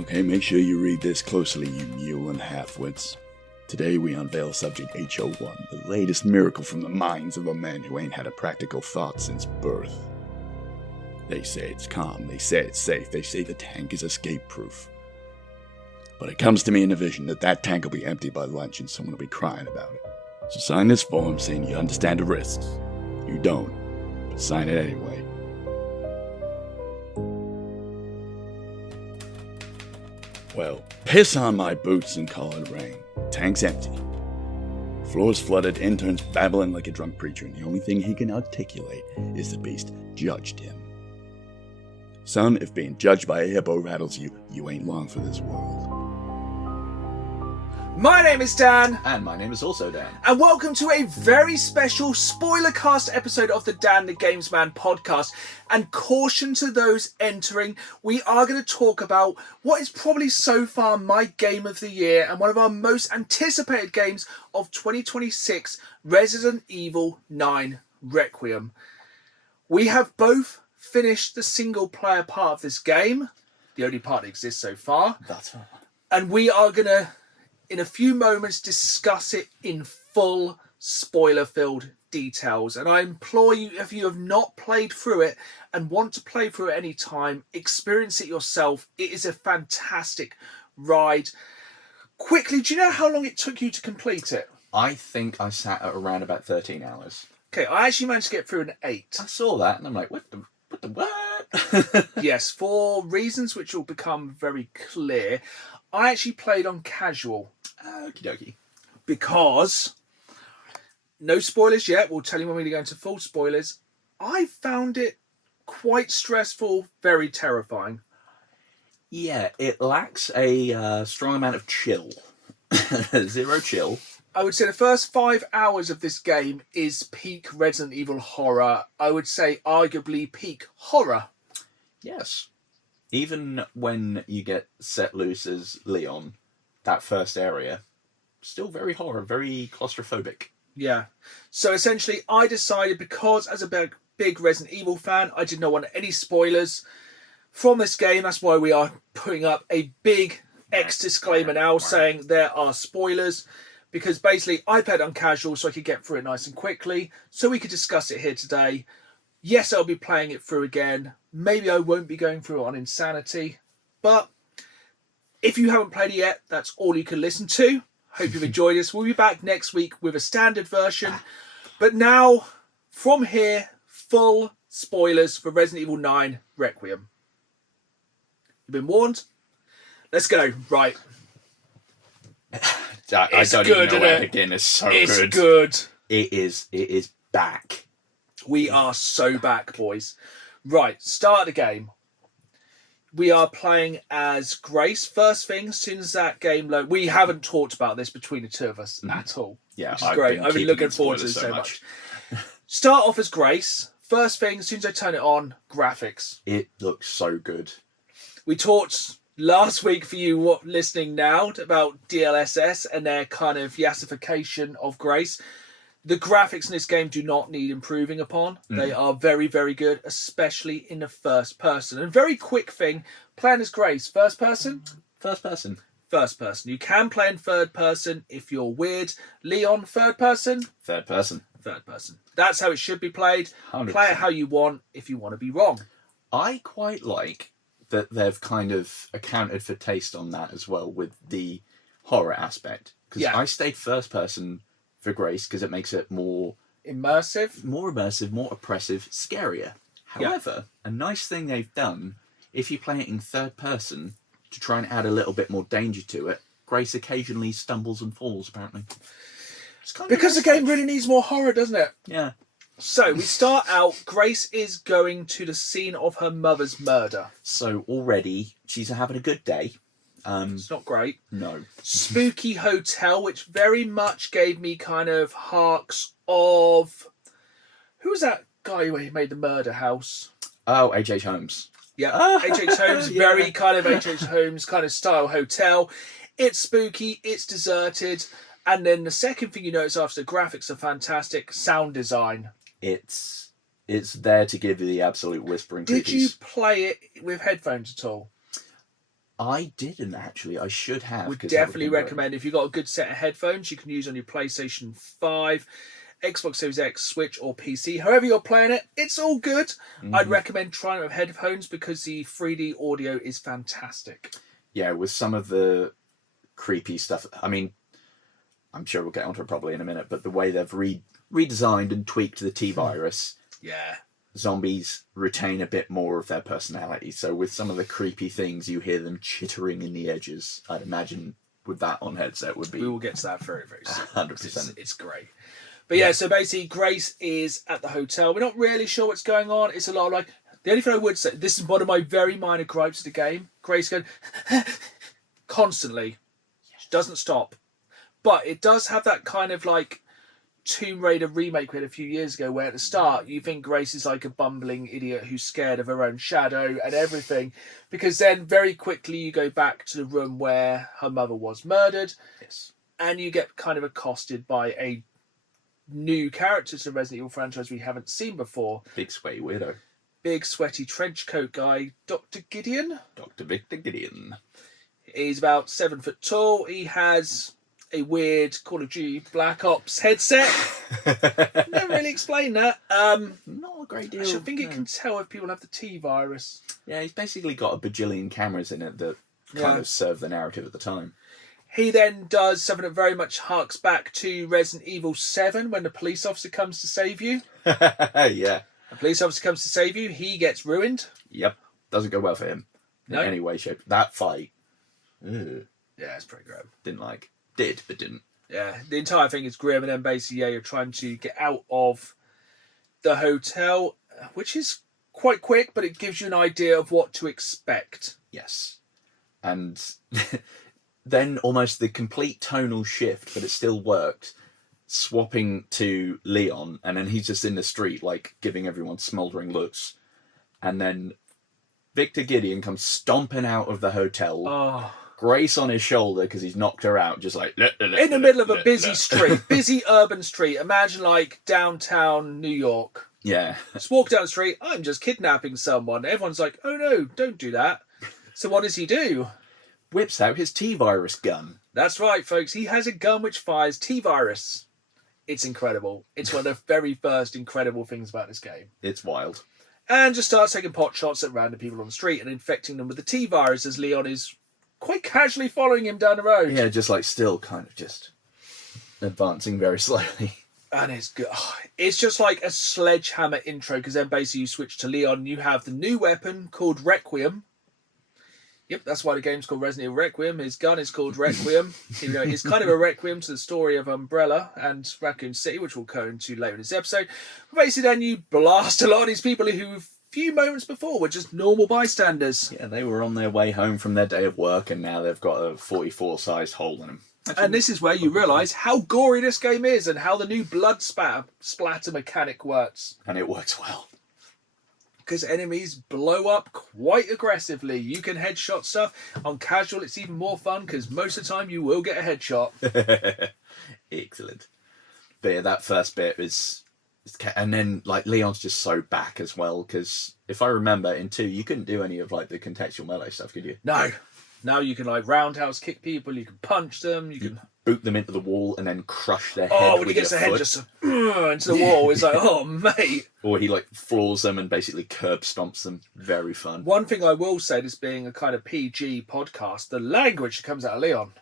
Okay, make sure you read this closely, you mule and half-wits. Today we unveil subject H01, the latest miracle from the minds of a man who ain't had a practical thought since birth. They say it's calm, they say it's safe, they say the tank is escape-proof. But it comes to me in a vision that that tank will be empty by lunch and someone will be crying about it. So sign this form saying you understand the risks. You don't, but sign it anyway. Well, piss on my boots and call it rain. Tank's empty. Floor's flooded, interns babbling like a drunk preacher, and the only thing he can articulate is the beast judged him. Son, if being judged by a hippo rattles you, you ain't long for this world. My name is Dan. And my name is also Dan. And welcome to a very special spoiler-cast episode of the Dan the Games Man podcast. And caution to those entering, we are going to talk about what is probably so far my game of the year and one of our most anticipated games of 2026, Resident Evil 9 Requiem. We have both finished the single-player part of this game, the only part that exists so far. That's right. And we are going to, in a few moments, discuss it in full spoiler-filled details. And I implore you, if you have not played through it and want to play through it any time, experience it yourself. It is a fantastic ride. Quickly, do you know how long it took you to complete it? I think I sat at around about 13 hours. Okay, I actually managed to get through in 8. I saw that and I'm like, what? Yes, for reasons which will become very clear, I actually played on casual. Okie dokie. Because, no spoilers yet, we'll tell you when we go into full spoilers, I found it quite stressful, very terrifying. Yeah, it lacks a strong amount of chill. Zero chill. I would say the first 5 hours of this game is peak Resident Evil horror. I would say arguably peak horror. Yes. Even when you get set loose as Leon, that first area, still very horror, very claustrophobic. Yeah. So essentially, I decided, because as a big Resident Evil fan, I did not want any spoilers from this game. That's why we are putting up a big X disclaimer now saying there are spoilers. Because basically, I played on casual so I could get through it nice and quickly. So we could discuss it here today. Yes, I'll be playing it through again. Maybe I won't be going through it on Insanity. But if you haven't played it yet, that's all you can listen to. Hope you've enjoyed this. We'll be back next week with a standard version. But now, from here, full spoilers for Resident Evil 9 Requiem. You've been warned? Let's go. Right. I don't even know where to begin. It's so good. It's good. It is back. We are so back, boys. Right, start of the game. We are playing as Grace. First thing, as soon as that game loads, we haven't talked about this between the two of us at all. Yeah, which is great. I've been looking forward to it so much. Start off as Grace. First thing, as soon as I turn it on, graphics. It looks so good. We talked last week, for you listening now, about DLSS and their kind of yassification of Grace. The graphics in this game do not need improving upon. They are very, very good, especially in the first person. And very quick thing, playing as Grace, first person? First person. First person. You can play in third person if you're weird. Leon, third person? Third person. Third person. That's how it should be played. 100%. Play it how you want if you want to be wrong. I quite like that they've kind of accounted for taste on that as well with the horror aspect. Because I stayed first person for Grace because it makes it more immersive, more oppressive, scarier. However, a nice thing they've done, if you play it in third person to try and add a little bit more danger to it, Grace occasionally stumbles and falls, apparently. It's kind because the game really needs more horror, doesn't it? Yeah. So we start out, Grace is going to the scene of her mother's murder. So already she's having a good day. It's not great. No. Spooky hotel, which very much gave me kind of harks of... Who was that guy who made the murder house? Oh, H.H. Holmes. Yeah, H.H. Holmes, very kind of H.H. Holmes kind of style hotel. It's spooky, it's deserted. And then the second thing you notice after the graphics are fantastic, sound design. It's there to give you the absolute whispering creepies. Did you play it with headphones at all? I didn't actually. I should have. Would 'cause that definitely be great. recommend if you've got a good set of headphones you can use on your PlayStation 5, Xbox Series X, Switch or PC. However you're playing it, it's all good. I'd recommend trying it with headphones because the 3D audio is fantastic. Yeah, with some of the creepy stuff. I mean, I'm sure we'll get onto it probably in a minute, but the way they've redesigned and tweaked the T-Virus, Yeah. zombies retain a bit more of their personality. So with some of the creepy things, you hear them chittering in the edges. I'd imagine with that on headset would be... We will get to that very, very soon. 100%. It's great. But yeah, so basically Grace is at the hotel. We're not really sure what's going on. It's a lot of like... The only thing I would say, this is one of my very minor gripes of the game. Grace going constantly. She doesn't stop. But it does have that kind of like Tomb Raider remake we had a few years ago where at the start you think Grace is like a bumbling idiot who's scared of her own shadow and everything. Because then very quickly you go back to the room where her mother was murdered. Yes. And you get kind of accosted by a new character to the Resident Evil franchise we haven't seen before. Big sweaty weirdo. Big sweaty trench coat guy, Dr. Gideon. Dr. Victor Gideon. He's about 7 foot tall. He has a weird Call of Duty Black Ops headset. Never really explained that. Not a great deal. I should think it can tell if people have the T-Virus. Yeah, he's basically got a bajillion cameras in it that kind of serve the narrative at the time. He then does something that very much harks back to Resident Evil 7 when the police officer comes to save you. Yeah. The police officer comes to save you, he gets ruined. Yep. Doesn't go well for him. In any way, shape. That fight. Ugh, Yeah, it's pretty grim. didn't like. Did, but didn't. Yeah, the entire thing is grim, and then basically, yeah, you're trying to get out of the hotel, which is quite quick, but it gives you an idea of what to expect. Yes. And then almost the complete tonal shift, but it still worked, swapping to Leon, and then he's just in the street, like, giving everyone smouldering looks. And then Victor Gideon comes stomping out of the hotel, Oh. Grace on his shoulder because he's knocked her out, just like... In the middle of a busy street, busy urban street. Imagine, like, downtown New York. Yeah. Just walk down the street, I'm just kidnapping someone. Everyone's like, oh no, don't do that. So what does he do? Whips out his T-Virus gun. That's right, folks. He has a gun which fires T-Virus. It's incredible. It's one of the very first incredible things about this game. It's wild. And just starts taking pot shots at random people on the street and infecting them with the T-Virus as Leon is quite casually following him down the road. Yeah, just like still kind of just advancing very slowly. And it's good. It's just like a sledgehammer intro because then basically you switch to Leon. You have the new weapon called Requiem. Yep, that's why the game's called Resident Evil Requiem. His gun is called Requiem. You know, it's kind of a requiem to the story of Umbrella and Raccoon City, which we'll go into later in this episode. But basically, then you blast a lot of these people who, a few moments before, were just normal bystanders. Yeah, they were on their way home from their day of work, and now they've got a 44-sized hole in them. And this is where you realise how gory this game is and how the new blood splatter mechanic works. And it works well. Because enemies blow up quite aggressively. You can headshot stuff. On casual, it's even more fun because most of the time you will get a headshot. Excellent. But yeah, that first bit is... And then, like, Leon's just so back as well, because if I remember, in 2, you couldn't do any of, like, the contextual melee stuff, could you? No. Now you can, like, roundhouse kick people, you can punch them, you can... Boot them into the wall and then crush their head Oh, when with he gets your the head foot. just into the wall, it's like, oh, mate. Or he, like, floors them and basically curb stomps them. Very fun. One thing I will say, this being a kind of PG podcast, the language that comes out of Leon.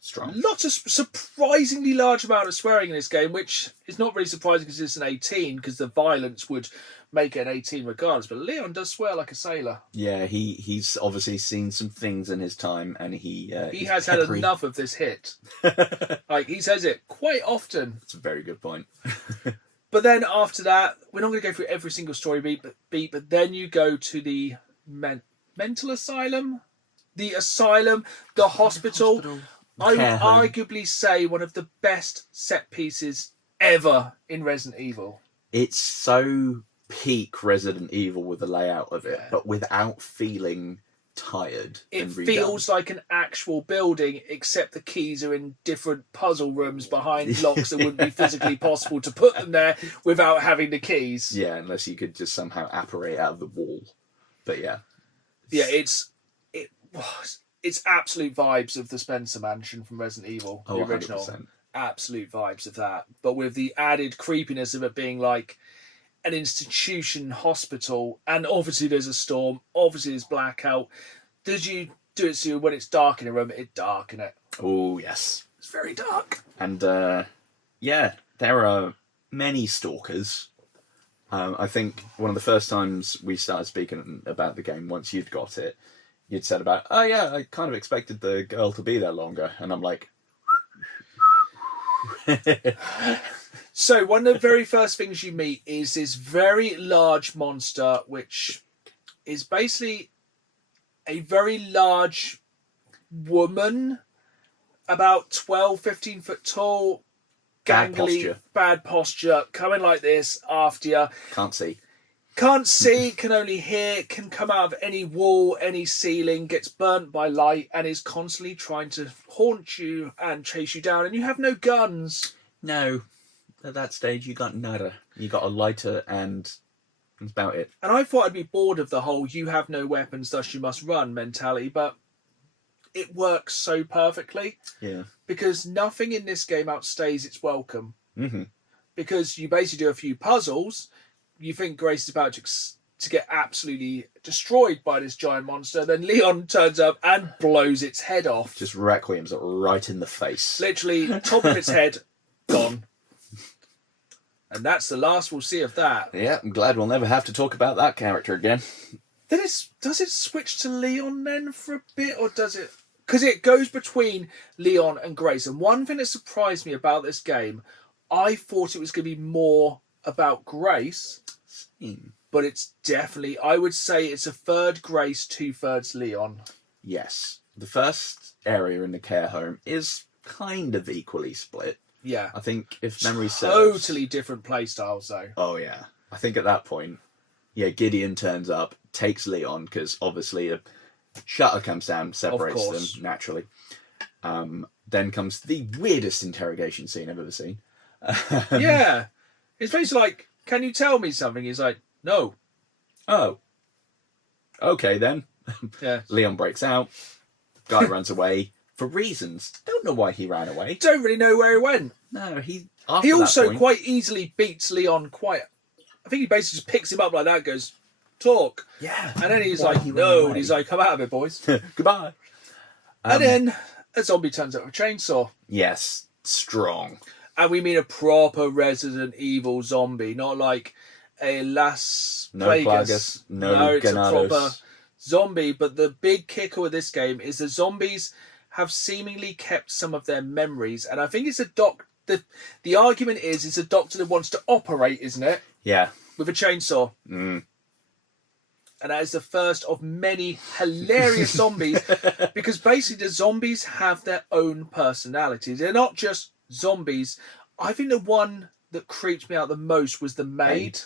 Strong. Not a surprisingly large amount of swearing in this game, which is not really surprising because it's an 18, because the violence would make it an 18 regardless. But Leon does swear like a sailor. Yeah, he's obviously seen some things in his time, and he has had enough of this hit. Like, he says it quite often. That's a very good point. But then after that, we're not going to go through every single story beat, but then you go to the mental asylum, the hospital. I would arguably say one of the best set pieces ever in Resident Evil. It's so peak Resident Evil with the layout of it, Yeah. but without feeling tired. It and redone. feels like an actual building, except the keys are in different puzzle rooms behind locks that wouldn't be physically possible to put them there without having the keys. Yeah, unless you could just somehow apparate out of the wall. But yeah. Yeah, it's it's absolute vibes of the Spencer Mansion from Resident Evil, the original. 100%. Absolute vibes of that, but with the added creepiness of it being like an institution hospital, and obviously there's a storm, obviously there's blackout. Did you do it so when it's dark in a room, it's dark in it? Oh, yes. It's very dark. And, yeah, there are many stalkers. I think one of the first times we started speaking about the game, once you'd got it, you'd said about, oh yeah, I kind of expected the girl to be there longer. And I'm like... So one of the very first things you meet is this very large monster, which is basically a very large woman, about 12, 15 foot tall, gangly, bad posture, coming like this after you. Can't see. Can't see, can only hear, can come out of any wall, any ceiling, gets burnt by light, and is constantly trying to haunt you and chase you down, and you have no guns. No. At that stage, you got nada. You got a lighter, and that's about it. And I thought I'd be bored of the whole "you have no weapons, thus you must run" mentality, but it works so perfectly. Yeah. Because nothing in this game outstays its welcome. Mm-hmm. Because you basically do a few puzzles, you think Grace is about to get absolutely destroyed by this giant monster, then Leon turns up and blows its head off. Just requiems it right in the face. Literally, top of its head, gone. And that's the last we'll see of that. Yeah, I'm glad we'll never have to talk about that character again. Does it switch to Leon then for a bit, or does it... Because it goes between Leon and Grace. And one thing that surprised me about this game, I thought it was going to be more about Grace, but it's definitely, I would say it's a third Grace, 2/3 Leon. Yes. The first area in the care home is kind of equally split. Yeah. I think if memory serves... Totally different play styles, though. Oh, yeah. I think at that point, yeah, Gideon turns up, takes Leon, because obviously a shutter comes down, separates them naturally. Then comes the weirdest interrogation scene I've ever seen. Yeah. It's basically like, can you tell me something? He's like, no. Oh. Okay, then. Yeah. Leon breaks out. Guy runs away for reasons. Don't know why he ran away. Don't really know where he went. No, he also quite easily beats Leon quite... I think he basically just picks him up like that, goes, talk. Yeah. And then he's like, no. And he's like, come out of it, boys. Goodbye. And then a zombie turns up with a chainsaw. Yes. Strong. And we mean a proper Resident Evil zombie, not like a Las Plagas. No, it's Ganados. a proper zombie. But the big kicker with this game is the zombies have seemingly kept some of their memories. And I think it's the argument is it's a doctor that wants to operate, isn't it? Yeah. With a chainsaw. Mm. And that is the first of many hilarious zombies, because basically the zombies have their own personalities. They're not just zombies. I think the one that creeped me out the most was the maid,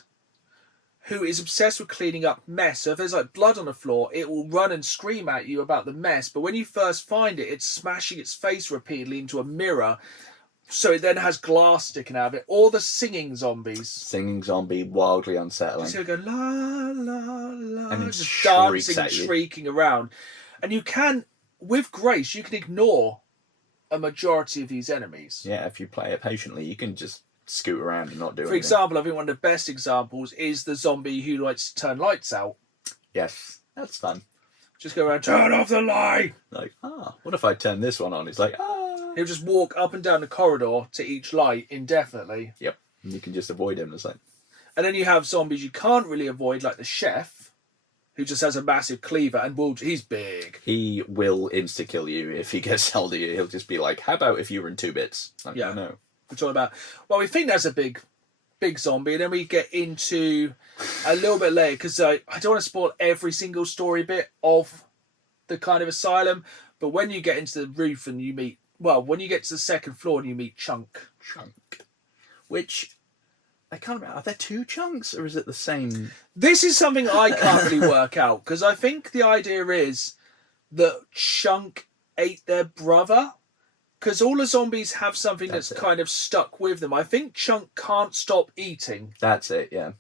who is obsessed with cleaning up mess. So if there's like blood on the floor, it will run and scream at you about the mess. But when you first find it, it's smashing its face repeatedly into a mirror. So it then has glass sticking out of it. Or the singing zombies. Singing zombie, wildly unsettling. So go la la la, and just dancing and shrieking around. And you can, with Grace, you can ignore a majority of these enemies. Yeah, if you play it patiently, you can just scoot around and not do anything. For example, I think one of the best examples is the zombie who likes to turn lights out. Yes, that's fun. Just go around, turn off the light! Like, what if I turn this one on? It's like, He'll just walk up and down the corridor to each light indefinitely. Yep. And you can just avoid him. It's like... And then you have zombies you can't really avoid, like the chef, who just has a massive cleaver and he's big. He will insta-kill you if he gets held of you. He'll just be like, how about if you were in 2 bits? Like, yeah. No. We're talking about... Well, we think that's a big zombie, and then we get into a little bit later, because I don't want to spoil every single story bit of the kind of asylum, but when you get into the roof and you meet... Well, when you get to the second floor and you meet Chunk. Which, I can't remember, are there 2 chunks or is it the same? This is something I can't really work out, because I think the idea is that Chunk ate their brother, because all the zombies have something that's kind of stuck with them. I think Chunk can't stop eating. That's it, yeah.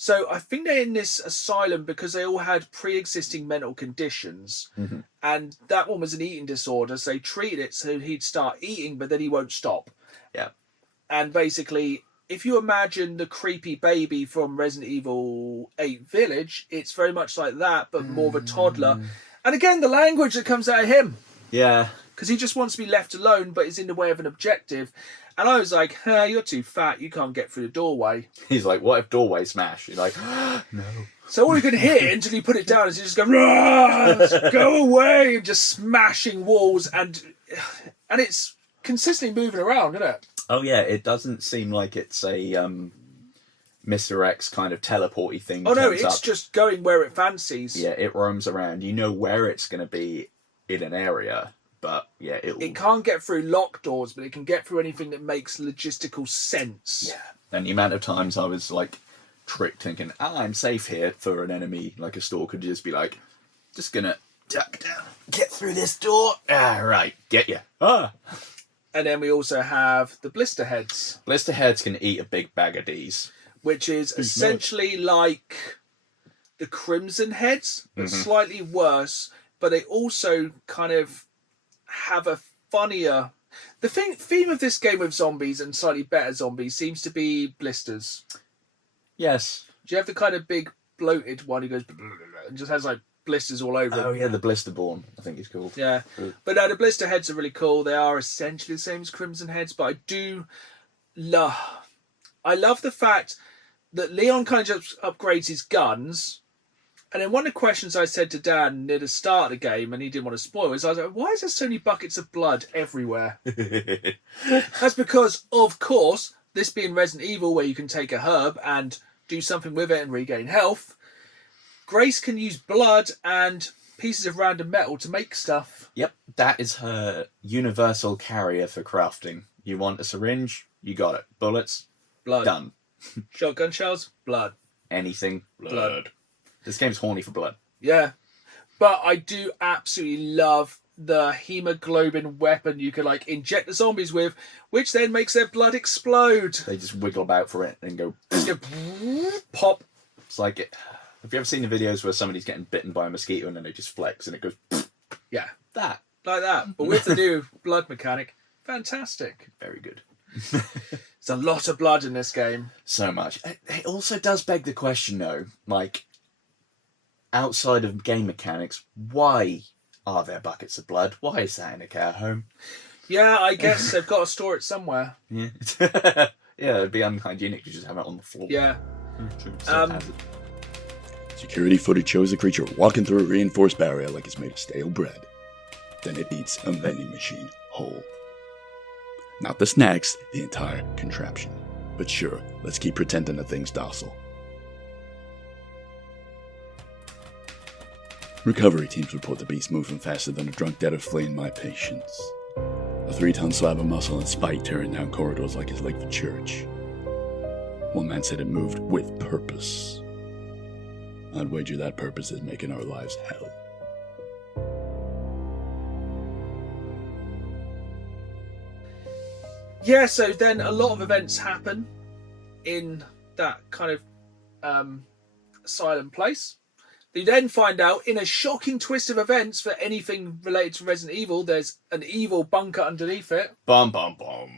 So I think they're in this asylum because they all had pre-existing mental conditions, and that one was an eating disorder. So they treated it so he'd start eating, but then he won't stop. Yeah. And basically, if you imagine the creepy baby from Resident Evil 8 Village, it's very much like that, but more of a toddler. And again, the language that comes out of him. Yeah. Because he just wants to be left alone, but is in the way of an objective. And I was like, you're too fat, you can't get through the doorway. He's like, what if doorway smash? You're like, no. So all you can hear until you put it down is you just go, "Rah! Go away," and just smashing walls. And it's consistently moving around, isn't it? Oh, yeah, it doesn't seem like it's a Mr. X kind of teleporty thing. Oh, no, it's just going where it fancies. Yeah, it roams around. You know where it's going to be in an area. But yeah, it can't get through locked doors, but it can get through anything that makes logistical sense. Yeah. And the amount of times I was like tricked thinking, I'm safe here, for an enemy like a stalker to just be like, just gonna duck down, get through this door. Right, get you. And then we also have the blister heads. Blister heads can eat a big bag of D's. Which is essentially like the crimson heads, but slightly worse. But they also kind of have a funnier... The theme of this game with zombies and slightly better zombies seems to be blisters. Yes. Do you have the kind of big bloated one who goes and just has like blisters all over him? Oh yeah, the Blisterborn, I think it's called. Yeah. But no, the blister heads are really cool. They are essentially the same as crimson heads, but I do love the fact that Leon kind of just upgrades his guns. And then one of the questions I said to Dan near the start of the game, and he didn't want to spoil, is I was like, why is there so many buckets of blood everywhere? That's because, of course, this being Resident Evil, where you can take a herb and do something with it and regain health, Grace can use blood and pieces of random metal to make stuff. Yep, that is her universal carrier for crafting. You want a syringe? You got it. Bullets? Blood. Done. Shotgun shells? Blood. Anything? Blood. This game's horny for blood. Yeah. But I do absolutely love the hemoglobin weapon you can like inject the zombies with, which then makes their blood explode. They just wiggle about for it and go pop. It's like it. Have you ever seen the videos where somebody's getting bitten by a mosquito and then they just flex and it goes yeah, that like that, but with the new blood mechanic? Fantastic. Very good. There's a lot of blood in this game. So much. It also does beg the question though, like, outside of game mechanics, why are there buckets of blood? Why is that in a care home? Yeah, I guess they've got to store it somewhere. Yeah. Yeah, it'd be unhygienic to just have it on the floor. Yeah. True. Security footage shows the creature walking through a reinforced barrier like it's made of stale bread. Then it eats a vending machine whole. Not the snacks, the entire contraption. But sure, let's keep pretending the thing's docile. Recovery teams report the beast moving faster than a drunk debtor fleeing my patience. A 3-ton slab of muscle and spike tearing down corridors like it's late for church. One man said it moved with purpose. I'd wager that purpose is making our lives hell. Yeah, so then a lot of events happen in that kind of asylum place. You then find out, in a shocking twist of events for anything related to Resident Evil, there's an evil bunker underneath it. Bum bum bum.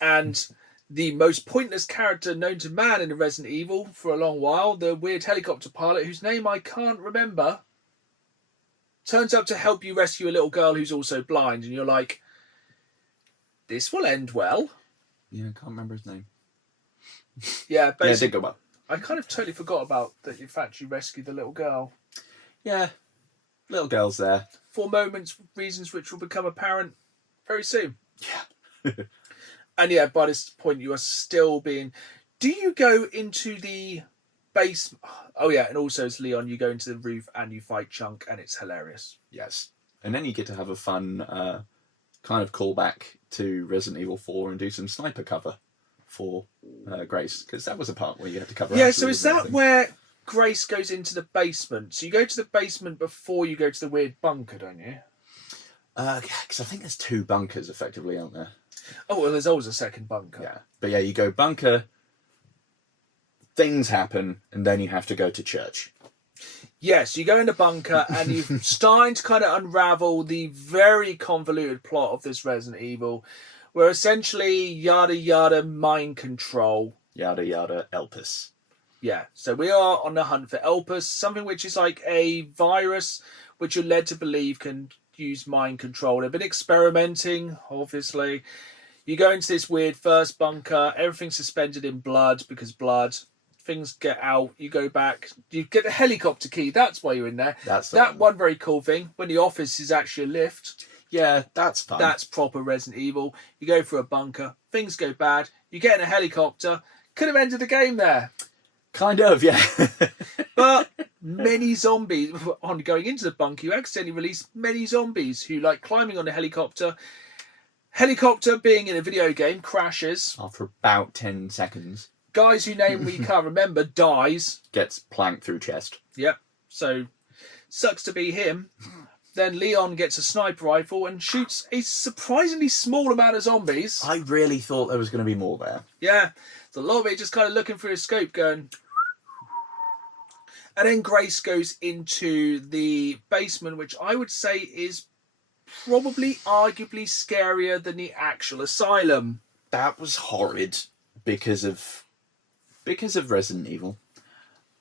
And the most pointless character known to man in the Resident Evil for a long while, the weird helicopter pilot whose name I can't remember, turns up to help you rescue a little girl who's also blind, and you're like, this will end well. Yeah, I can't remember his name. Yeah, basically. Yeah, it did go well. I kind of totally forgot about that. In fact, you rescued the little girl. Yeah, little girl's there. For moments, reasons which will become apparent very soon. Yeah. And yeah, by this point, you are still being... Do you go into the base? Oh yeah, and also as Leon, you go into the roof and you fight Chunk, and it's hilarious. Yes. And then you get to have a fun kind of callback to Resident Evil 4 and do some sniper cover for Grace, because that was a part where you had to cover. Yeah, so is that where Grace goes into the basement? So you go to the basement before you go to the weird bunker, don't you? Because I think there's 2 bunkers effectively, aren't there? Oh, well, there's always a second bunker. Yeah. But yeah, you go bunker, things happen, and then you have to go to church. Yes, you go in the bunker and you're starting to kind of unravel the very convoluted plot of this Resident Evil, where essentially yada yada mind control. Yada yada Elpis. Yeah, so we are on the hunt for Elpis, something which is like a virus which you're led to believe can use mind control. They've been experimenting, obviously. You go into this weird first bunker, everything's suspended in blood because blood. Things get out, you go back, you get the helicopter key, that's why you're in there. That's that one very cool thing, when the office is actually a lift. Yeah, that's fun. That's proper Resident Evil. You go through a bunker, things go bad, you get in a helicopter, could have ended the game there. Kind of, yeah. But many zombies, on going into the bunker, you accidentally release many zombies who like climbing on the helicopter. Helicopter, being in a video game, crashes. After about 10 seconds. Guys whose name we can't remember dies. Gets planked through chest. Yep. So, sucks to be him. Then Leon gets a sniper rifle and shoots a surprisingly small amount of zombies. I really thought there was going to be more there. Yeah. So a lot of it just kind of looking through his scope going... And then Grace goes into the basement, which I would say is probably arguably scarier than the actual asylum. That was horrid because of Resident Evil.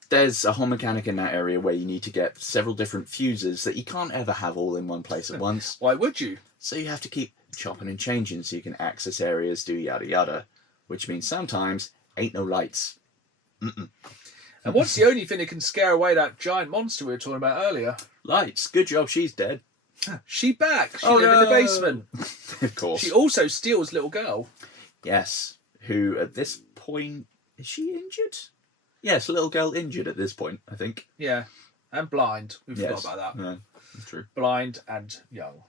There's a whole mechanic in that area where you need to get several different fuses that you can't ever have all in one place at once. Why would you? So you have to keep chopping and changing so you can access areas, do yada yada. Which means sometimes ain't no lights. Mm-mm. And what's the only thing that can scare away that giant monster we were talking about earlier? Lights. Good job, she's dead. She back. She Oh, lived in the no. basement. Of course. She also steals little girl. Yes. Who at this point... Is she injured? Yes, little girl injured at this point, I think. Yeah. And blind. We forgot Yes. about that. Yeah, that's true. Blind and young.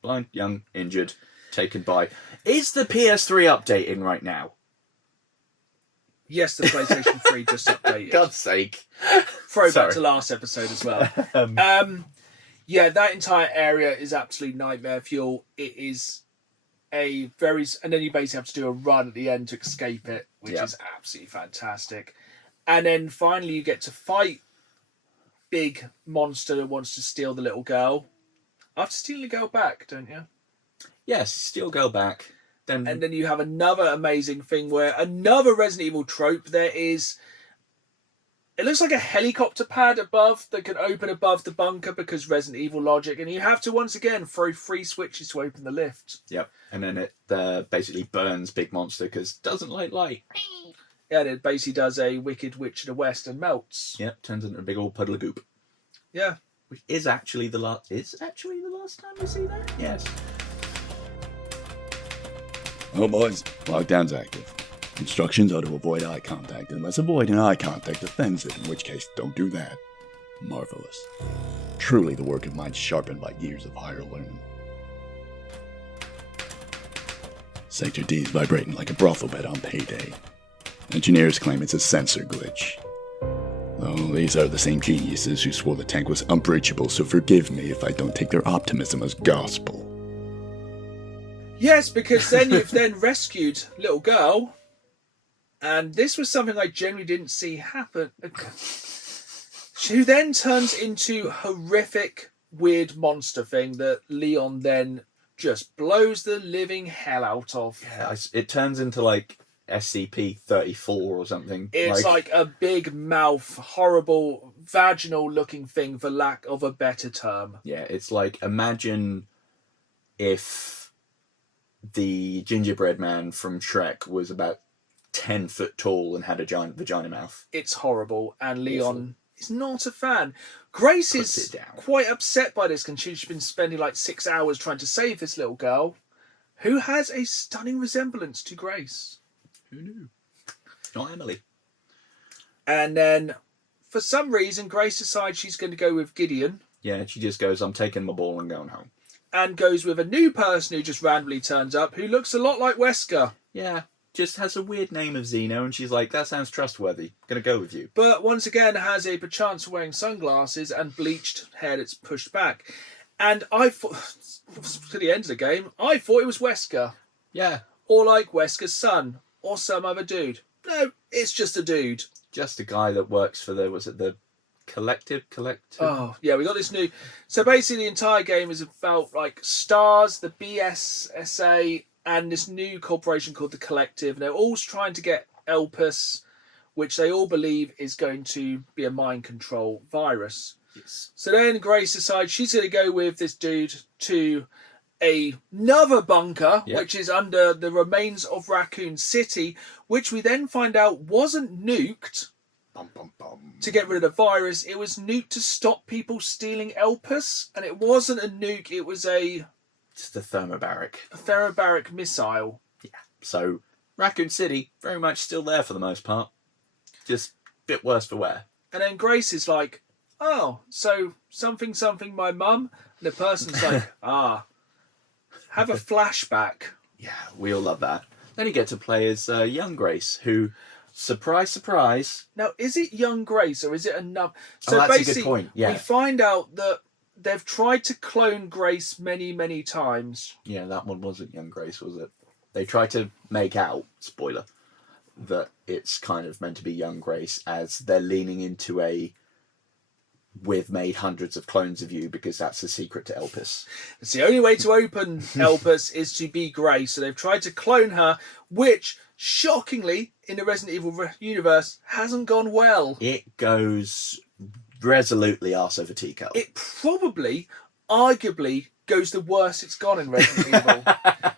Blind, young, injured, taken by... Is the PS3 updating right now? Yes, the PlayStation 3 just updated. God's sake. Throwback Sorry. to last episode as well. Um, Yeah, that entire area is absolute nightmare fuel. It is a very... And then you basically have to do a run at the end to escape it, which is absolutely fantastic. And then finally you get to fight big monster that wants to steal the little girl. After stealing the girl back, don't you? yes, still go back. Then... And then you have another amazing thing where another Resident Evil trope, there is... It looks like a helicopter pad above that can open above the bunker because Resident Evil logic. And you have to, once again, throw 3 switches to open the lift. Yep. And then it basically burns Big Monster because it doesn't like light. Yeah, and it basically does a Wicked Witch of the West and melts. Yep, turns into a big old puddle of goop. Yeah. Which is actually the last time we see that? Yes. Well, boys, lockdown's active. Instructions are to avoid eye contact unless avoiding eye contact offends it, in which case don't do that. Marvelous. Truly the work of minds sharpened by years of higher learning. Sector D is vibrating like a brothel bed on payday. Engineers claim it's a sensor glitch. Though these are the same geniuses who swore the tank was unbreachable, so forgive me if I don't take their optimism as gospel. Yes, because then you've then rescued little girl, and this was something I generally didn't see happen. Who then turns into horrific, weird monster thing that Leon then just blows the living hell out of. Yeah, it turns into like SCP-34 or something. It's like a big mouth, horrible, vaginal-looking thing, for lack of a better term. Yeah, it's like, imagine if the gingerbread man from Shrek was about 10 foot tall and had a giant vagina mouth. It's horrible, and Leon is not a fan. Grace is quite upset by this, because she's been spending like 6 hours trying to save this little girl, who has a stunning resemblance to Grace. Who knew? Not Emily. And then, for some reason, Grace decides she's going to go with Gideon. Yeah, she just goes, I'm taking my ball and going home. And goes with a new person who just randomly turns up, who looks a lot like Wesker. Yeah, just has a weird name of Xeno, and she's like, that sounds trustworthy. Gonna go with you. But once again, has a perchance of wearing sunglasses and bleached hair that's pushed back. And I thought, to the end of the game, I thought it was Wesker. Yeah. Or like Wesker's son. Or some other dude. No, it's just a dude. just a guy that works for the Collective? Oh, yeah, we got this new... So basically the entire game is about, like, STARS, the BSSA, and this new corporation called the Collective. And they're all trying to get Elpis, which they all believe is going to be a mind control virus. Yes. So then Grace decides she's going to go with this dude to another bunker, which is under the remains of Raccoon City, which we then find out wasn't nuked to get rid of the virus. It was nuked to stop people stealing Elpis, and it wasn't a nuke, it was just a thermobaric. A thermobaric missile. Yeah. So Raccoon City, very much still there for the most part. Just a bit worse for wear. And then Grace is like, oh, so something my mum? And the person's like, have a flashback. Yeah, we all love that. Then you get to play as young Grace, who, surprise, surprise... Now, is it young Grace or is it another... So that's basically, a good point, yeah. We find out that they've tried to clone Grace many, many times. Yeah, that one wasn't young Grace, was it? They tried to make out, spoiler, that it's kind of meant to be young Grace, as they're leaning into we've made hundreds of clones of you because that's the secret to Elpis. It's the only way to open Elpis is to be Grace. So they've tried to clone her, which, shockingly, in the Resident Evil universe, hasn't gone well. It goes resolutely arse over teacup. It probably, arguably, goes the worst it's gone in Resident Evil.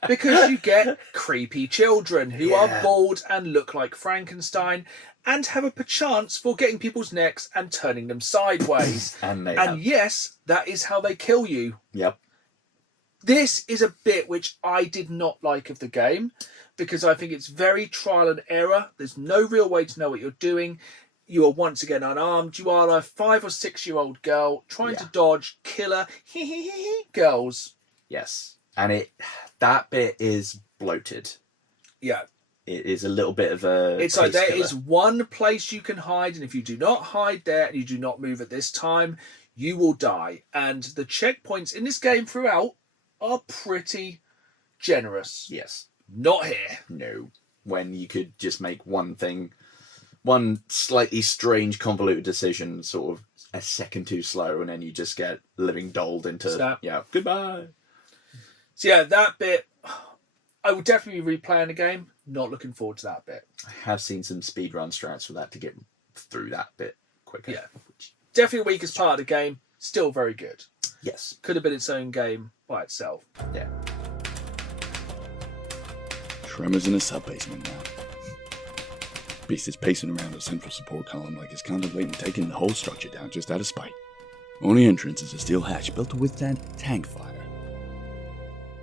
Because you get creepy children who are bald and look like Frankenstein and have a perchance for getting people's necks and turning them sideways. and yes, that is how they kill you. Yep. This is a bit which I did not like of the game because I think it's very trial and error. There's no real way to know what you're doing. You are once again unarmed. You are a 5 or 6 year old girl trying to dodge killer girls. Yes. And that bit is bloated. Yeah. It is a little bit of a... It's like there is one place you can hide, and if you do not hide there and you do not move at this time, you will die. And the checkpoints in this game throughout are pretty generous. Yes. Not here. No. When you could just make one thing, one slightly strange, convoluted decision, sort of a second too slow, and then you just get living dolled into... Yeah, goodbye. So yeah, that bit... I would definitely be replaying the game. Not looking forward to that bit. I have seen some speedrun strats for that to get through that bit quicker. Yeah. Definitely the weakest part of the game. Still very good. Yes. Could have been its own game by itself. Yeah. Tremors in a sub-basement now. Beast is pacing around a central support column like he's contemplating taking the whole structure down just out of spite. Only entrance is a steel hatch built to withstand tank fire.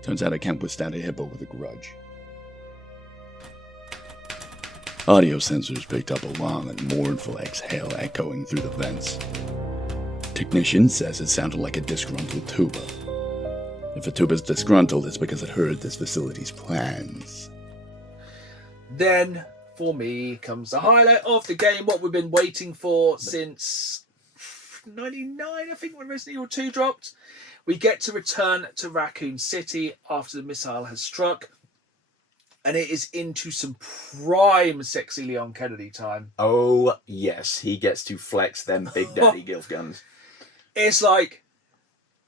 Turns out I can't withstand a hippo with a grudge. Audio sensors picked up a long and mournful exhale echoing through the vents. Technician says it sounded like a disgruntled tuba. If a tuba's disgruntled, it's because it heard this facility's plans. Then, for me, comes the highlight of the game, what we've been waiting for since 99, I think, when Resident Evil 2 dropped. We get to return to Raccoon City after the missile has struck. And it is into some prime sexy Leon Kennedy time. Oh, yes. He gets to flex them Big Daddy Gilf guns. It's like,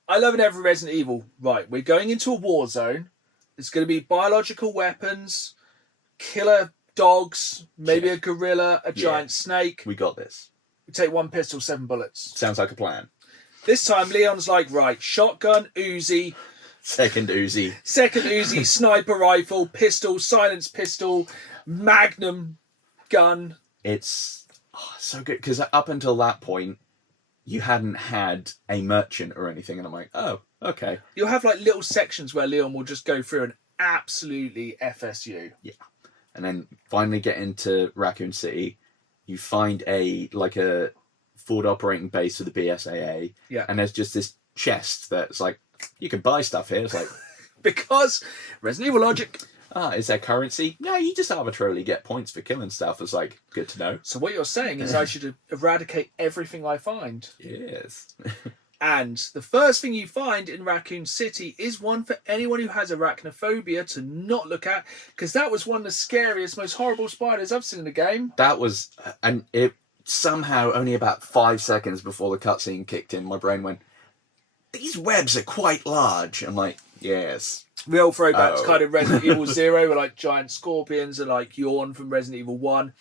I love in every Resident Evil. Right, we're going into a war zone. There's going to be biological weapons, killer dogs, maybe a gorilla, a giant snake. We got this. We take one pistol, 7 bullets. Sounds like a plan. This time, Leon's like, right, shotgun, Uzi. Second Uzi, sniper rifle, pistol, silenced pistol, magnum gun. It's so good, because up until that point, you hadn't had a merchant or anything, and I'm like, oh, okay. You'll have like little sections where Leon will just go through and absolutely FSU. Yeah. And then finally get into Raccoon City, you find a forward operating base for the BSAA, and there's just this chest that's like, you can buy stuff here. It's like, because Resident Evil logic. Is there currency? No, you just arbitrarily get points for killing stuff. It's like, good to know. So what you're saying is I should eradicate everything I find. Yes. And the first thing you find in Raccoon City is one for anyone who has arachnophobia to not look at, because that was one of the scariest, most horrible spiders I've seen in the game. That was, and it somehow only about 5 seconds before the cutscene kicked in, my brain went, these webs are quite large. I'm like, yes. Real throwback to kind of Resident Evil 0, with like giant scorpions and like Yawn from Resident Evil 1.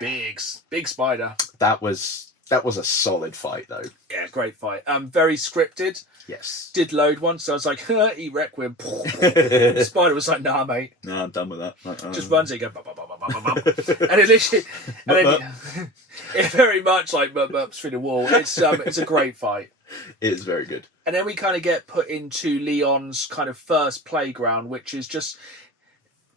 Big spider. That was a solid fight, though. Yeah, great fight. Very scripted. Yes. Did load once, so I was like, eat Requiem. The spider was like, nah, mate. No, I'm done with that. Just runs it, go, bum, bum, bum, bum, bum, bum. And it literally, and then, it very much like burps through the wall. It's a great fight. It is very good. And then we kind of get put into Leon's kind of first playground, which is just,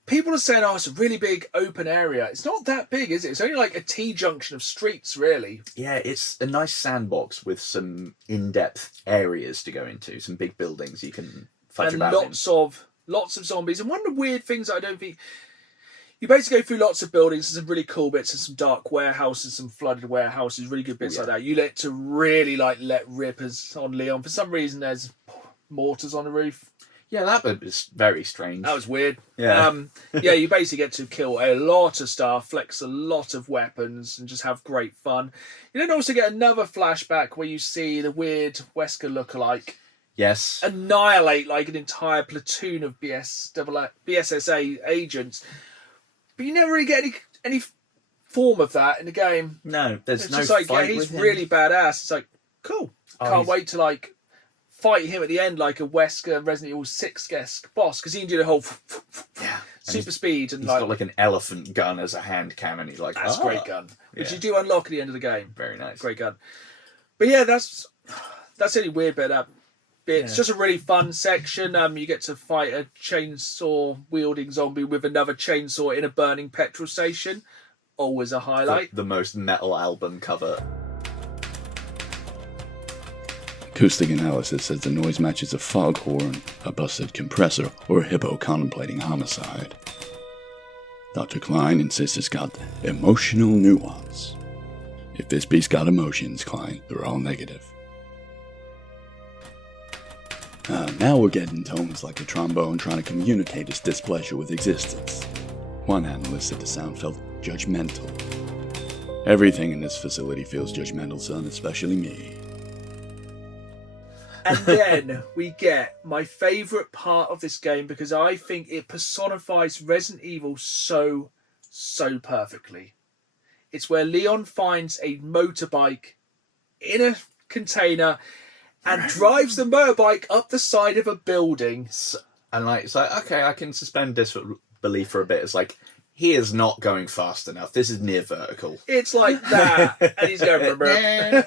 people are saying, oh, it's a really big open area. It's not that big, is it? It's only like a T-junction of streets, really. Yeah, it's a nice sandbox with some in-depth areas to go into, some big buildings you can fudge and about lots of zombies. And one of the weird things that I don't think... You basically go through lots of buildings, there's some really cool bits, and some dark warehouses, some flooded warehouses, really good bits like that. You let to really let rip as on Leon. For some reason, there's mortars on the roof. Yeah, that was very strange. That was weird. Yeah. You basically get to kill a lot of stuff, flex a lot of weapons, and just have great fun. You then also get another flashback where you see the weird Wesker lookalike Yes. annihilate like an entire platoon of BSSA agents. But you never really get any form of that in the game. No, there's it's no just like, fight he's with him. really badass. It's like, cool. Can't wait to fight him at the end like a Wesker Resident Evil 6-esque boss, because he can do the whole super speed and he's got like an elephant gun as a hand cannon. He's like, that's a great gun, which you do unlock at the end of the game. Very nice, great gun. But yeah, that's the only weird bit. It's just a really fun section. You get to fight a chainsaw wielding zombie with another chainsaw in a burning petrol station. Always a highlight. The most metal album cover. Acoustic analysis says the noise matches a foghorn, a busted compressor, or a hippo contemplating homicide. Dr. Klein insists it's got emotional nuance. If this beat's got emotions, Klein, they're all negative. Now we're getting tones like a trombone trying to communicate its displeasure with existence. One analyst said the sound felt judgmental. Everything in this facility feels judgmental, son, especially me. And then we get my favourite part of this game, because I think it personifies Resident Evil so perfectly. It's where Leon finds a motorbike in a container and drives the motorbike up the side of a building. And it's like, okay, I can suspend disbelief for a bit. It's like, he is not going fast enough. This is near vertical. It's like that. And he's going,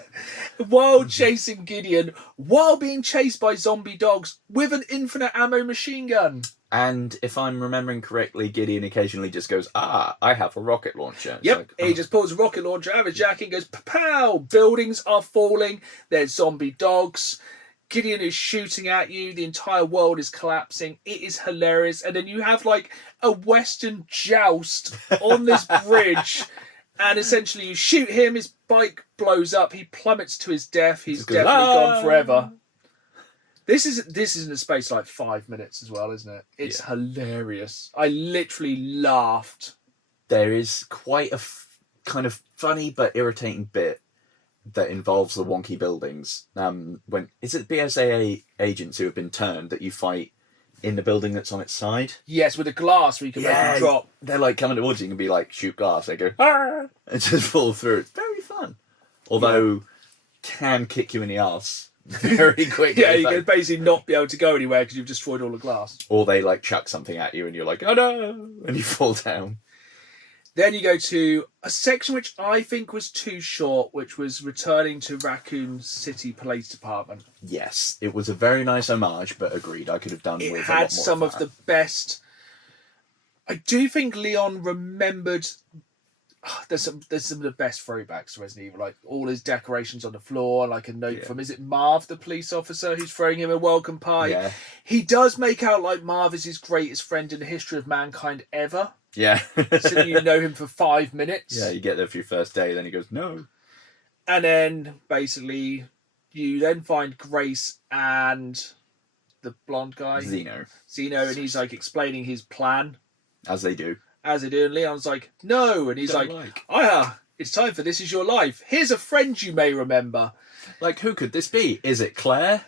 while chasing Gideon, while being chased by zombie dogs with an infinite ammo machine gun. And if I'm remembering correctly, Gideon occasionally just goes, I have a rocket launcher. Yep, he just pulls a rocket launcher out of his jacket and goes, pow! Buildings are falling, there's zombie dogs, Gideon is shooting at you, the entire world is collapsing, it is hilarious, and then you have a western joust on this bridge, and essentially you shoot him, his bike blows up, he plummets to his death, he's definitely gone forever. This is in a space 5 minutes as well, isn't it? It's hilarious. I literally laughed. There is quite a kind of funny but irritating bit that involves the wonky buildings. When is it BSAA agents who have been turned that you fight in the building that's on its side? Yes, with a glass where you can make them drop. They're coming towards you and be shoot glass. They go, and just fall through. It's very fun. Although, can kick you in the arse very quickly. You can basically not be able to go anywhere because you've destroyed all the glass. Or they chuck something at you and you're like, oh no, and you fall down. Then you go to a section which I think was too short, which was returning to Raccoon City Police Department. Yes, it was a very nice homage, but agreed, I could have done with a lot more. It had some of the best. I do think Leon remembered. There's some of the best throwbacks to Resident Evil, all his decorations on the floor, a note from, is it Marv, the police officer, who's throwing him a welcome pie? Yeah. He does make out like Marv is his greatest friend in the history of mankind ever. Yeah. So you know him for 5 minutes. Yeah, you get there for your first day, then he goes, no. And then, basically, You then find Grace and the blonde guy, Zeno, and he's like explaining his plan. as they do. And Leon's like, no, and he's like, it's time for This Is Your Life. Here's a friend you may remember. Like, who could this be? Is it Claire?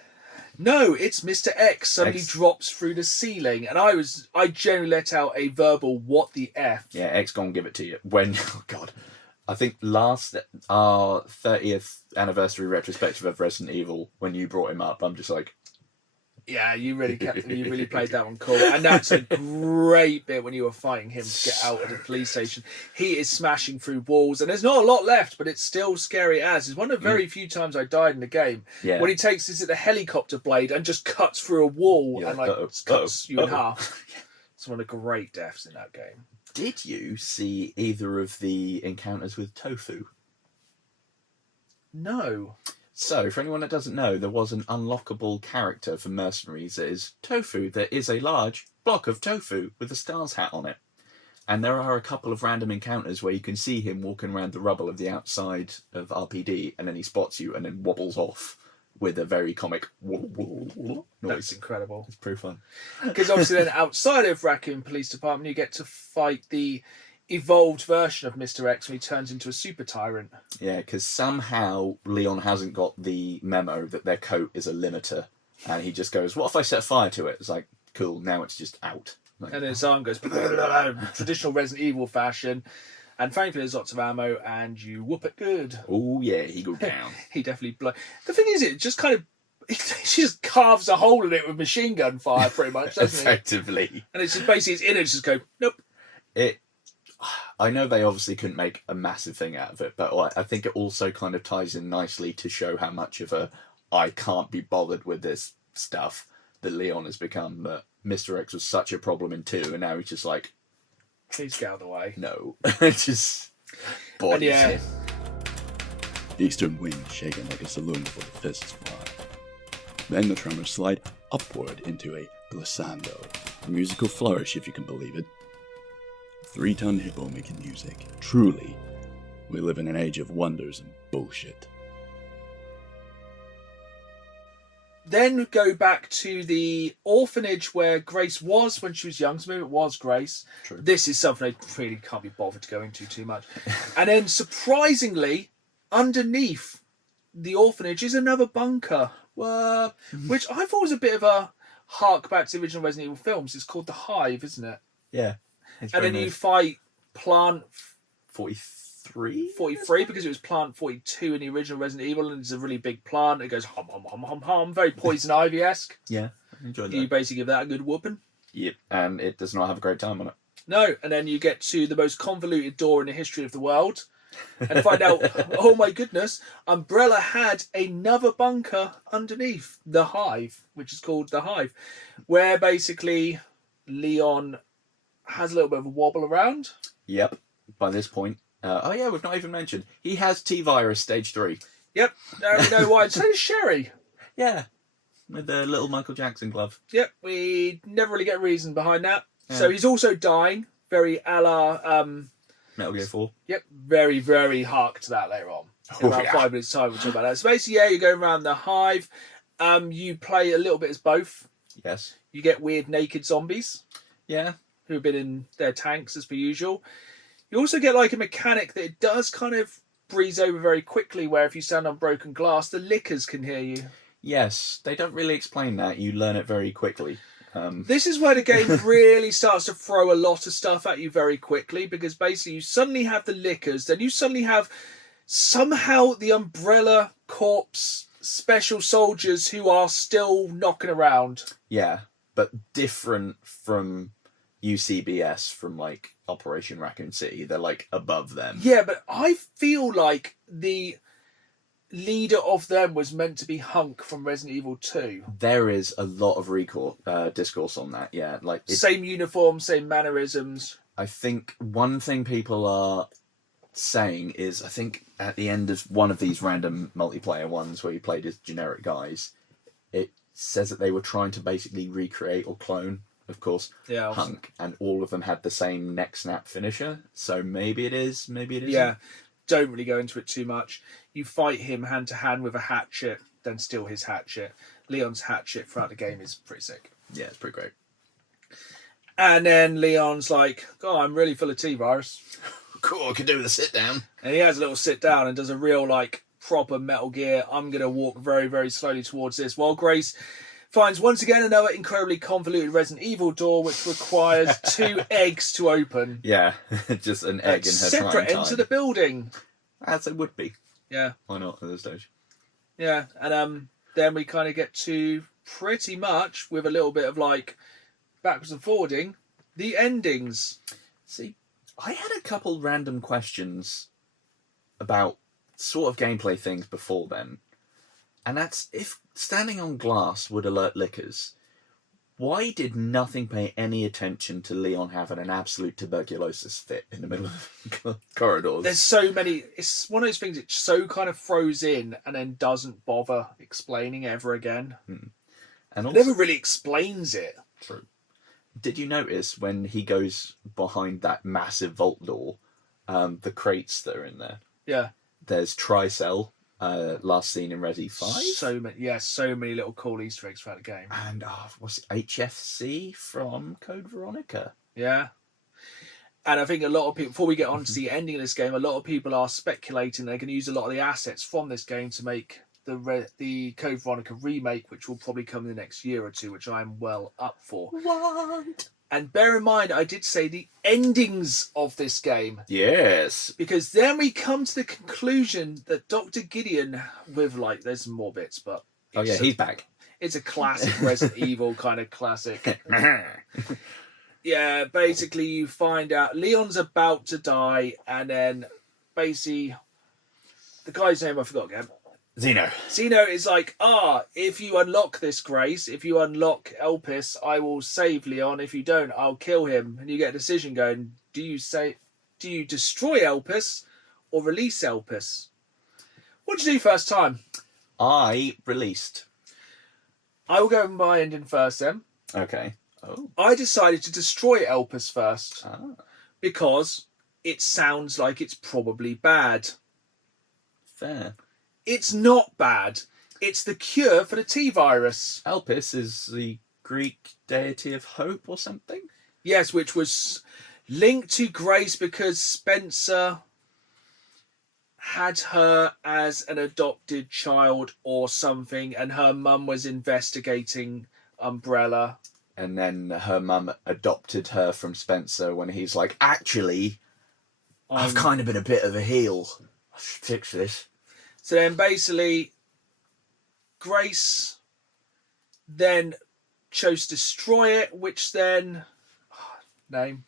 No, it's Mr. X. Somebody drops through the ceiling, and I generally let out a verbal "what the f." Yeah, X gonna give it to you when. Oh God, I think our 30th anniversary retrospective of Resident Evil, when you brought him up, I'm just like, yeah, you really played that one cool, and that's a great bit when you were fighting him to get out of the police station. He is smashing through walls, and there's not a lot left, but it's still scary as. It's one of the very few times I died in the game when he takes the helicopter blade and just cuts through a wall and cuts you in half. It's one of the great deaths in that game. Did you see either of the encounters with Tofu? No. So, for anyone that doesn't know, there was an unlockable character for mercenaries that is Tofu. There is a large block of tofu with a Stars hat on it. And there are a couple of random encounters where you can see him walking around the rubble of the outside of RPD, and then he spots you and then wobbles off with a very comic noise. That's incredible. It's pretty fun. Because obviously then outside of Raccoon Police Department, you get to fight the evolved version of Mr. X when he turns into a super tyrant. Yeah, because somehow Leon hasn't got the memo that their coat is a limiter, and he just goes, what if I set fire to it? It's like, cool, now it's just out. Like, and then his arm goes, traditional Resident Evil fashion, and thankfully there's lots of ammo, and you whoop it good. Oh yeah, he go down. He definitely The thing is, it just kind of, he just carves a hole in it with machine gun fire, pretty much, doesn't Effectively. And it's just basically, it's in it, just go, nope. I know they obviously couldn't make a massive thing out of it, but I think it also kind of ties in nicely to show how much of a I can't be bothered with this stuff that Leon has become. That Mr. X was such a problem in 2, and now he's just like, please get out of the way. No. Just bodies him. The eastern wind shaking like a saloon full of fists fly. Then the tremors slide upward into a glissando, a musical flourish if you can believe it. 3-ton hippo making music. Truly, we live in an age of wonders and bullshit. Then go back to the orphanage where Grace was when she was young. So maybe it was Grace. True. This is something I really can't be bothered to go into too much. And then surprisingly, underneath the orphanage is another bunker. What? Which I thought was a bit of a hark back to the original Resident Evil films. It's called the Hive, isn't it? Yeah. And then you fight Plant 43? 43 because it was Plant 42 in the original Resident Evil, and it's a really big plant. It goes hum hum hum hum hum, very Poison Ivy-esque. Yeah, I enjoyed that. You basically give that a good whooping. Yep, and it does not have a great time on it. No, and then you get to the most convoluted door in the history of the world and find out, oh my goodness, Umbrella had another bunker underneath the Hive, which is called the Hive, where basically Leon has a little bit of a wobble around. Yep, by this point. We've not even mentioned. He has T-Virus Stage 3. Yep, now we know why. So does Sherry. Yeah, with the little Michael Jackson glove. Yep, we never really get a reason behind that. Yeah. So he's also dying, very a la... Metal Gear 4. Yep, very, very hark to that later on. In about 5 minutes' time, we'll talk about that. So basically, you're going around the Hive. You play a little bit as both. Yes. You get weird naked zombies. Yeah. Who have been in their tanks, as per usual. You also get like a mechanic that it does kind of breeze over very quickly, where if you stand on broken glass, the lickers can hear you. Yes, they don't really explain that. You learn it very quickly. This is where the game really starts to throw a lot of stuff at you very quickly, because basically you suddenly have the lickers, then you suddenly have somehow the Umbrella Corps special soldiers who are still knocking around. Yeah, but different from UCBS, from like Operation Raccoon City. They're like above them. Yeah, but I feel like the leader of them was meant to be Hunk from Resident Evil 2. There is a lot of discourse on that, yeah. Like same uniform, same mannerisms. I think one thing people are saying is, I think at the end of one of these random multiplayer ones where you played as generic guys, it says that they were trying to basically recreate or clone, of course, Hunk, and all of them had the same neck snap finisher. So maybe it is, maybe it isn't. Yeah, don't really go into it too much. You fight him hand to hand with a hatchet, then steal his hatchet. Leon's hatchet throughout the game is pretty sick. Yeah, it's pretty great. And then Leon's like, "Oh, I'm really full of T-virus." Cool, I could do with a sit down. And he has a little sit down and does a real like proper Metal Gear. I'm gonna walk very, very slowly towards this, while Grace finds once again another incredibly convoluted Resident Evil door, which requires 2 eggs to open. Yeah, just an egg in her separate ends of the building. As it would be. Yeah. Why not at this stage? Yeah, and then we kind of get to pretty much, with a little bit of like backwards and forwarding, the endings. See, I had a couple random questions about sort of gameplay things before then. And that's, if standing on glass would alert lickers, why did nothing pay any attention to Leon having an absolute tuberculosis fit in the middle of corridors? There's so many. It's one of those things that so kind of throws in and then doesn't bother explaining ever again. And also, it never really explains it. True. Did you notice when he goes behind that massive vault door, the crates that are in there? Yeah. There's Tricell, last seen in Resi 5. So many little cool Easter eggs throughout the game. And what's it, HFC from Code Veronica? Yeah. And I think a lot of people, before we get on to the ending of this game, a lot of people are speculating they're going to use a lot of the assets from this game to make the Code Veronica remake, which will probably come in the next year or two, which I'm well up for. What? And bear in mind, I did say the endings of this game. Yes. Because then we come to the conclusion that Dr. Gideon, with like, there's some more bits, but... Oh yeah, he's back. It's a classic Resident Evil kind of classic. Yeah, basically you find out Leon's about to die, and then basically the guy's name I forgot again. Zeno is like, if you unlock this, Grace, if you unlock Elpis, I will save Leon. If you don't, I'll kill him. And you get a decision going, do you destroy Elpis or release Elpis? What did you do first time? I released. I will go with my ending first then. Okay. Oh. I decided to destroy Elpis first. Because it sounds like it's probably bad. Fair. It's not bad. It's the cure for the T-virus. Elpis is the Greek deity of hope or something? Yes, which was linked to Grace because Spencer had her as an adopted child or something, and her mum was investigating Umbrella. And then her mum adopted her from Spencer when he's like, actually, I've kind of been a bit of a heel. I should fix this. So then basically, Grace then chose to destroy it, which then... name?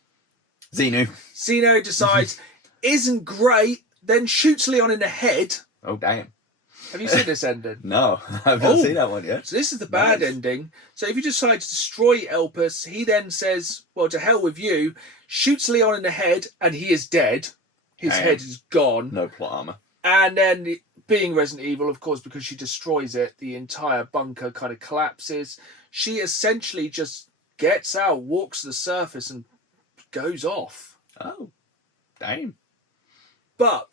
Zeno decides isn't great, then shoots Leon in the head. Oh, damn. Have you seen this ending? No, I've not seen that one yet. So this is the bad ending. So if you decide to destroy Elpis, he then says, well, to hell with you, shoots Leon in the head, and he is dead. His head is gone. No plot armor. And then, being Resident Evil, of course, because she destroys it, the entire bunker kind of collapses. She essentially just gets out, walks to the surface, and goes off. Oh, damn. But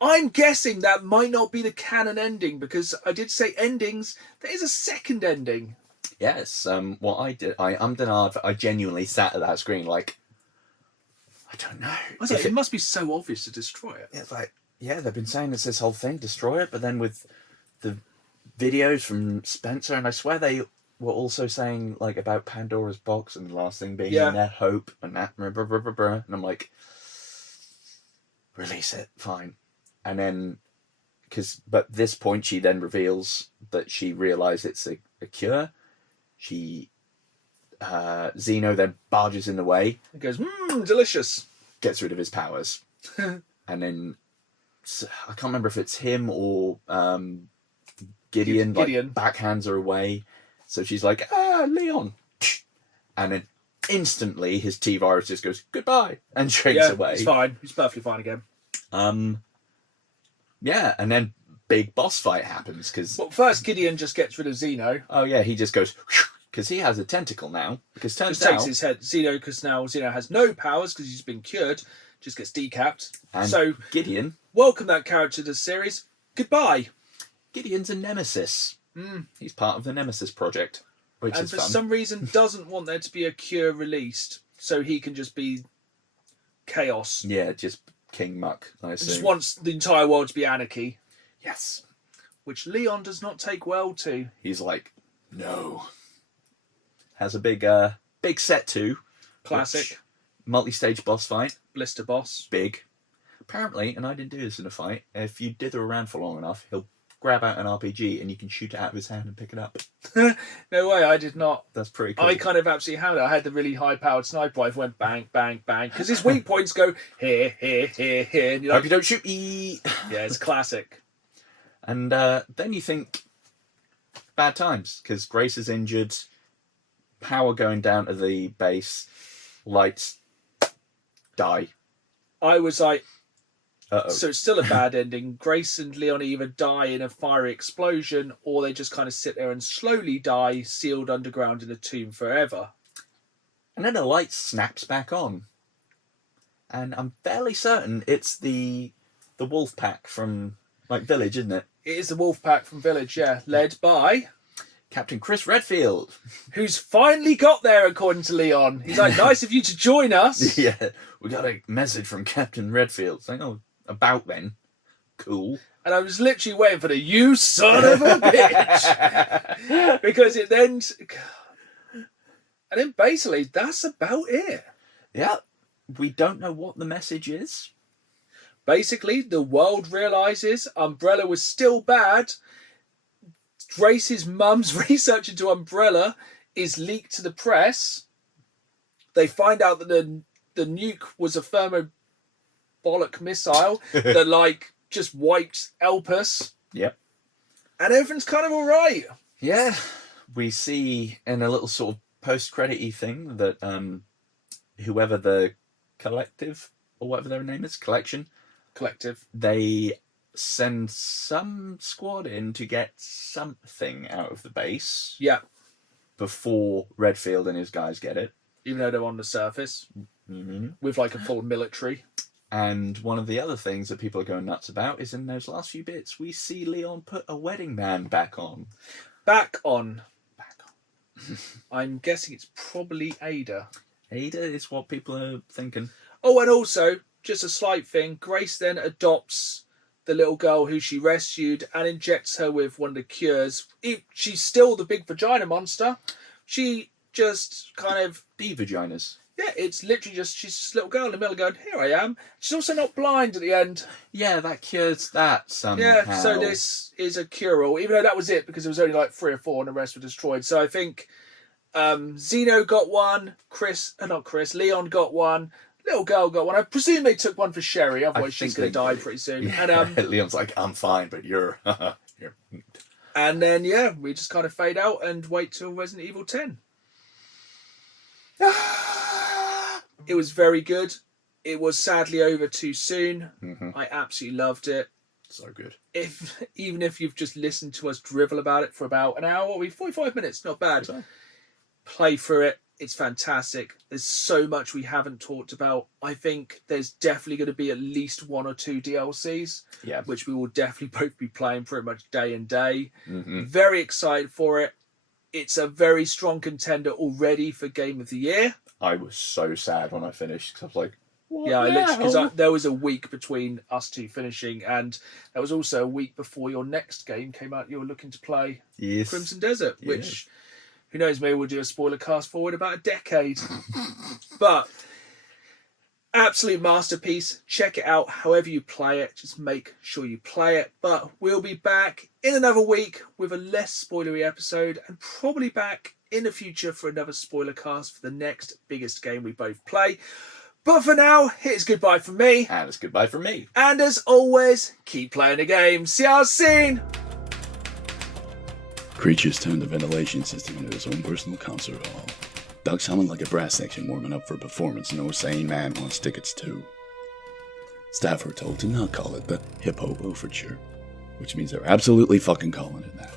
I'm guessing that might not be the canon ending, because I did say endings. There is a second ending. Yes. What I did, I genuinely sat at that screen like, I don't know. It must be so obvious to destroy it. It's like, yeah, they've been saying it's this whole thing, destroy it, but then with the videos from Spencer, and I swear they were also saying like about Pandora's box and the last thing being in their hope and that, and I'm like, release it, fine. And then, but this point she then reveals that she realised it's a cure. Zeno then barges in the way. It goes, delicious. Gets rid of his powers. And then, I can't remember if it's him or Gideon. Like, backhands her away. So she's like, Leon. And then instantly his T-virus just goes, goodbye. And shrinks away. He's fine. He's perfectly fine again. Yeah, and then big boss fight happens. Well, first Gideon just gets rid of Zeno. Oh yeah, he just goes, because he has a tentacle now. Because turns out... takes his head. Zeno, because now Zeno has no powers because he's been cured. Just gets decapped. And so Gideon... welcome that character to the series. Goodbye. Gideon's a nemesis. He's part of the Nemesis project, which and is for fun. some reason doesn't want there to be a cure released, so he can just be chaos. Yeah, just King Muck, I assume. Just wants the entire world to be anarchy, Yes. which Leon does not take well to. He's like, no. Has a big set 2. Classic. Multi-stage boss fight. Blister boss. Big. Apparently, and I didn't do this in a fight, if you dither around for long enough, he'll grab out an RPG and you can shoot it out of his hand and pick it up. No way, I did not. That's pretty cool. I kind of absolutely hammered it. I had the really high-powered sniper rifle, went bang, bang, bang, because his weak points go here, here, here, here. And you're Hope like, you don't shoot me. yeah, it's classic. And then you think, bad times, because Grace is injured, power going down to the base, lights, die. I was like, Uh-oh. so it's still a bad ending. Grace and Leon either die in a fiery explosion, or they just kind of sit there and slowly die, sealed underground in a tomb forever. And then the light snaps back on. And I'm fairly certain it's the wolf pack from, like, Village, isn't it? It is the wolf pack from Village, yeah, led by... Captain Chris Redfield. who's finally got there, according to Leon. He's like, nice of you to join us. Yeah, we got a message from Captain Redfield. It's like, oh, about then. Cool. And I was literally waiting for the "you son of a bitch" because it then, and then basically that's about it. Yeah, we don't know what the message is. Basically, the world realizes Umbrella was still bad. Grace's mum's research into Umbrella is leaked to the press. They find out that the nuke was a thermobaric missile that, like, just wiped Elpis. Yep. And everything's kind of all right. Yeah, we see in a little sort of post-credit-y thing that whoever the collective, or whatever their name is, collective, they send some squad in to get something out of the base. Yeah. Before Redfield and his guys get it. Even though they're on the surface. Mm-hmm. With, like, a full military. And one of the other things that people are going nuts about is in those last few bits, we see Leon put a wedding band back on. Back on. I'm guessing it's probably Ada. Ada is what people are thinking. Oh, and also, just a slight thing, Grace then adopts the little girl who she rescued and injects her with one of the cures. She's still the big vagina monster. She just kind of... D-vaginas. Yeah, it's literally just, she's just a little girl in the middle going, here I am. She's also not blind at the end. Yeah, that cures that somehow. Yeah, so this is a cure-all, even though that was it, because there was only like 3 or 4 and the rest were destroyed. So I think Zeno got one, Leon got one, little girl got one. I presume they took one for Sherry, otherwise she's going to die pretty soon. Yeah, and Leon's like, I'm fine, but you're... And then, yeah, we just kind of fade out and wait till Resident Evil 10. It was very good. It was sadly over too soon. Mm-hmm. I absolutely loved it. So good. Even if you've just listened to us drivel about it for about an hour, 45 minutes, not bad. So. Play through it. It's fantastic. There's so much we haven't talked about. I think there's definitely going to be at least 1 or 2 DLCs, which we will definitely both be playing pretty much day and day. Mm-hmm. Very excited for it. It's a very strong contender already for Game of the Year. I was so sad when I finished, because I was like, what yeah, now? because there was a week between us two finishing, and there was also a week before your next game came out. You were looking to play Crimson Desert, which, who knows, maybe we'll do a spoiler cast forward about a decade. But absolute masterpiece. Check it out however you play it. Just make sure you play it. But we'll be back in another week with a less spoilery episode, and probably back in the future for another spoiler cast for the next biggest game we both play. But for now, it's goodbye from me. And it's goodbye from me. And as always, keep playing the game. See you soon. Creatures turned the ventilation system into his own personal concert hall. Doug sounded like a brass section warming up for a performance no sane man wants tickets to. Staff were told to not call it the Hippo Overture, which means they're absolutely fucking calling it that.